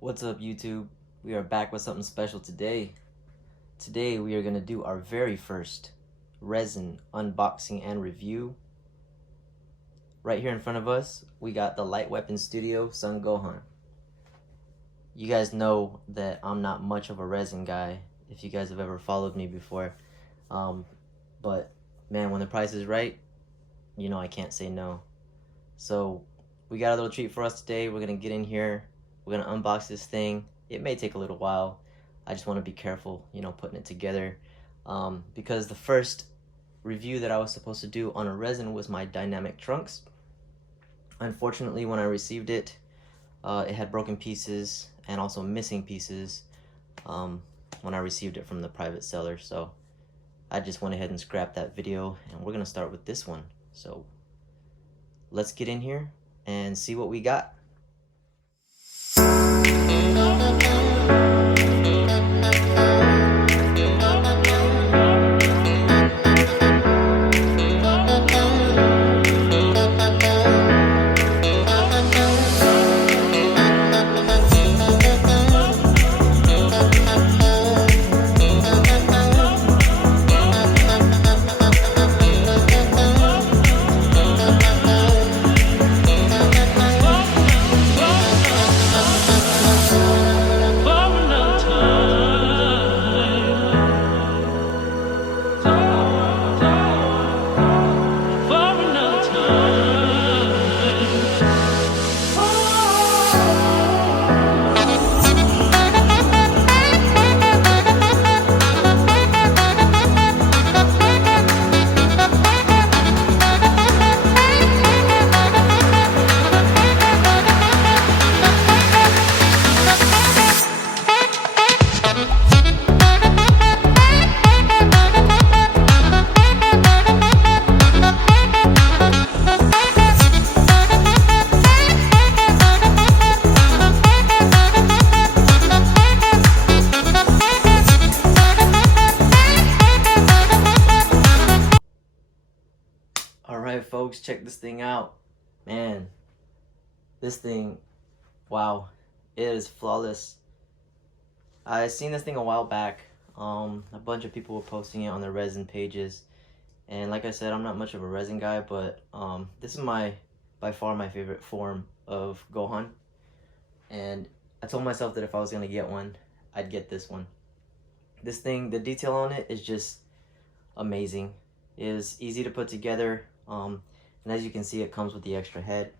What's up, YouTube? We are back with something special today. Today we are going to do our very first resin unboxing and review. Right here in front of us, we got the Light Weapon Studio Son Gohan. You guys know that I'm not much of a resin guy, if you guys have ever followed me before. But man, when the price is right, you know I can't say no. So we got a little treat for us today. We're going to get in here. We're going to unbox this thing. It may take a little while. I just want to be careful, putting it together. Because the first review that I was supposed to do on a resin was my dynamic trunks. Unfortunately, when I received it, it had broken pieces and also missing pieces when I received it from the private seller. So I just went ahead and scrapped that video, and we're going to start with this one. So let's get in here and see what we got. Alright folks, check this thing out. Man, this thing, wow, it is flawless. I seen this thing a while back. A bunch of people were posting it on their resin pages. And like I said, I'm not much of a resin guy, but this is by far my favorite form of Gohan. And I told myself that if I was gonna get one, I'd get this one. This thing, the detail on it is just amazing. It is easy to put together. And as you can see, it comes with the extra head.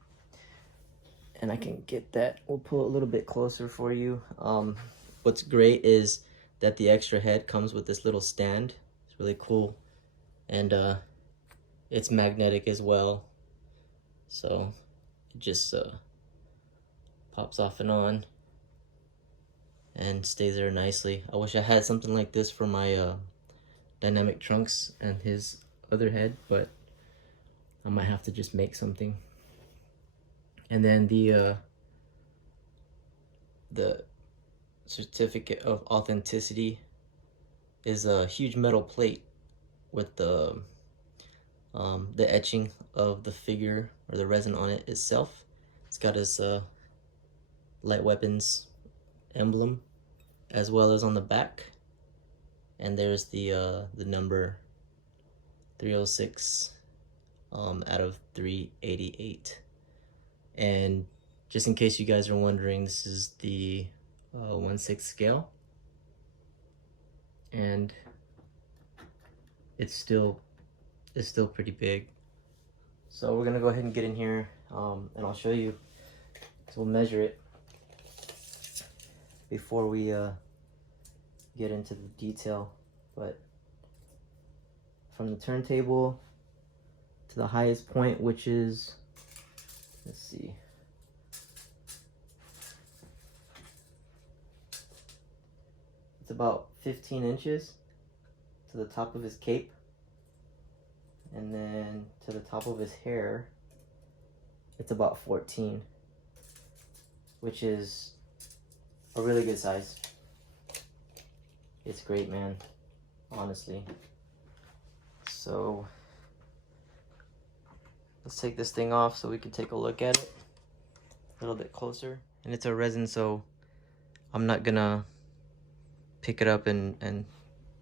And I can get that, we'll pull it a little bit closer for you. What's great is that the extra head comes with this little stand. It's really cool. And it's magnetic as well. So it just pops off and on and stays there nicely. I wish I had something like this for my dynamic trunks and his other head, but I might have to just make something. And then the certificate of authenticity is a huge metal plate with the etching of the figure or the resin on it itself. It's got his Light Weapons emblem as well as on the back. And there's the number 306 out of 388. And just in case you guys are wondering, this is the 1/6 scale, and it's still pretty big. So we're gonna go ahead and get in here, and I'll show you. So we'll measure it before we get into the detail. But from the turntable to the highest point, which is, let's see, it's about 15 inches to the top of his cape, and then to the top of his hair it's about 14, which is a really good size. It's great, man, honestly. So let's take this thing off so we can take a look at it a little bit closer. And it's a resin, so I'm not gonna pick it up and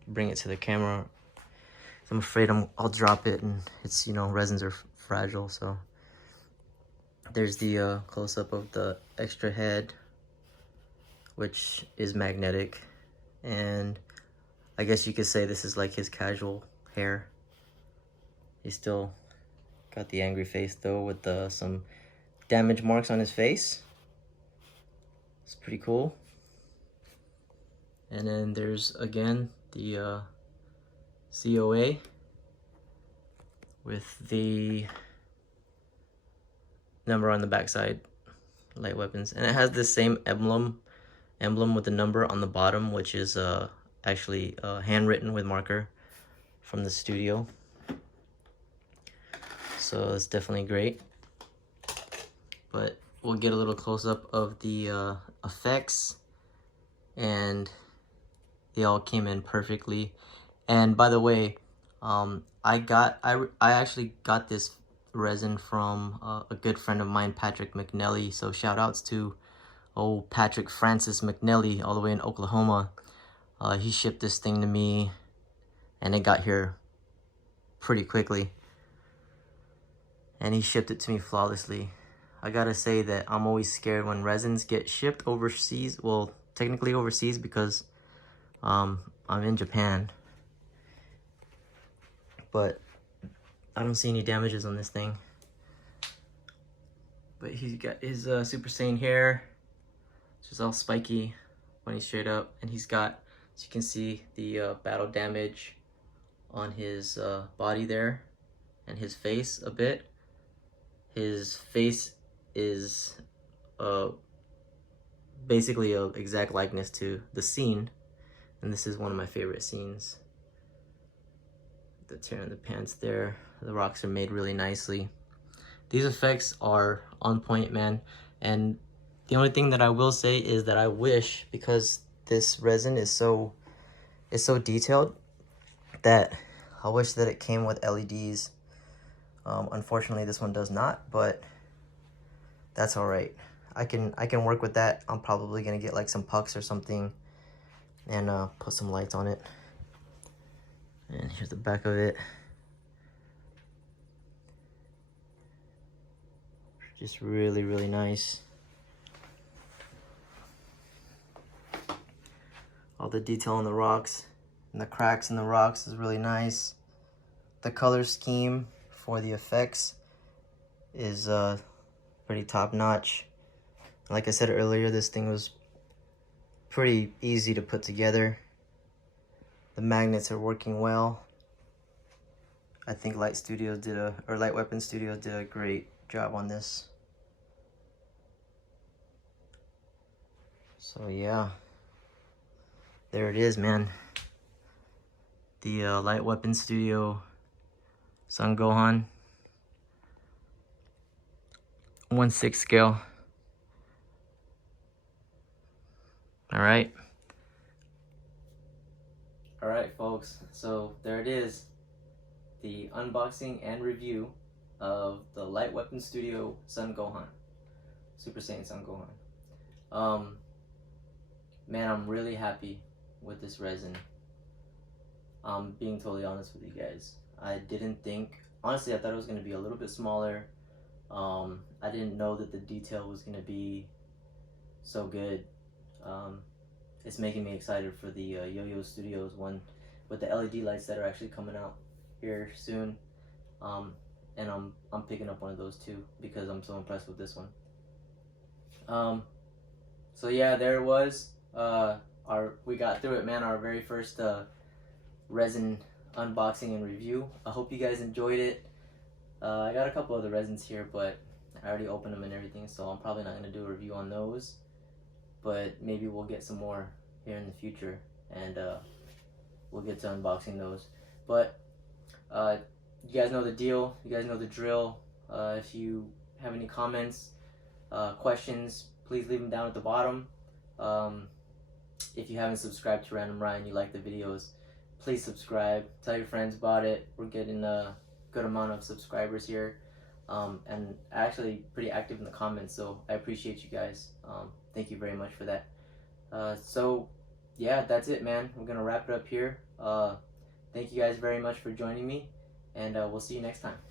bring it to the camera. I'm afraid I'll drop it, and it's, you know, resins are fragile. So there's the close-up of the extra head, which is magnetic, and I guess you could say this is like his casual hair. He's still got the angry face though, with some damage marks on his face. It's pretty cool. And then there's again the COA with the number on the backside, light weapons, and it has the same emblem with the number on the bottom, which is actually handwritten with marker from the studio. So it's definitely great. But we'll get a little close-up of the effects, and they all came in perfectly. And by the way, I actually got this resin from a good friend of mine, Patrick McNelly. So shout outs to Patrick Francis McNelly, all the way in Oklahoma. He shipped this thing to me, and it got here pretty quickly, and he shipped it to me flawlessly. I gotta say that I'm always scared when resins get shipped overseas. Well, technically overseas, because I'm in Japan, but I don't see any damages on this thing. But he's got his Super Saiyan hair, it's just all spiky when he's straight up, and he's got, as you can see, the battle damage on his body there, and his face a bit. His face is basically an exact likeness to the scene, and this is one of my favorite scenes. The tear in the pants there, the rocks are made really nicely. These effects are on point, man. And the only thing that I will say is that I wish, because this resin is so detailed, that I wish that it came with LEDs. Unfortunately, this one does not, but that's all right. I can work with that. I'm probably gonna get like some pucks or something and put some lights on it. And here's the back of it. Just really, really nice. All the detail on the rocks and the cracks in the rocks is really nice. The color scheme for the effects is pretty top notch. Like I said earlier, this thing was pretty easy to put together. The magnets are working well. I think Light Weapon Studios did a great job on this. So yeah, there it is, man. The Light Weapon Studio Son Gohan 1/6 scale. All right, folks. So there it is, the unboxing and review of the Light Weapon Studio Son Gohan, Super Saiyan Son Gohan. Man, I'm really happy with this resin. I'm being totally honest with you guys. I didn't think, honestly, I thought it was going to be a little bit smaller. I didn't know that the detail was going to be so good. It's making me excited for the Yo-Yo Studios one with the LED lights that are actually coming out here soon. And I'm picking up one of those too, because I'm so impressed with this one. So yeah, there it was. We got through it, man. Our very first resin unboxing and review. I hope you guys enjoyed it. I got a couple other resins here, but I already opened them and everything, so I'm probably not going to do a review on those. But maybe we'll get some more here in the future, and we'll get to unboxing those. But you guys know the deal. You guys know the drill. If you have any comments, questions, please leave them down at the bottom. If you haven't subscribed to Random Ryan, you like the videos, please subscribe. Tell your friends about it. We're getting a good amount of subscribers here, and actually pretty active in the comments, so I appreciate you guys. Thank you very much for that. So yeah, that's it, man. I'm gonna wrap it up here. Thank you guys very much for joining me, and we'll see you next time.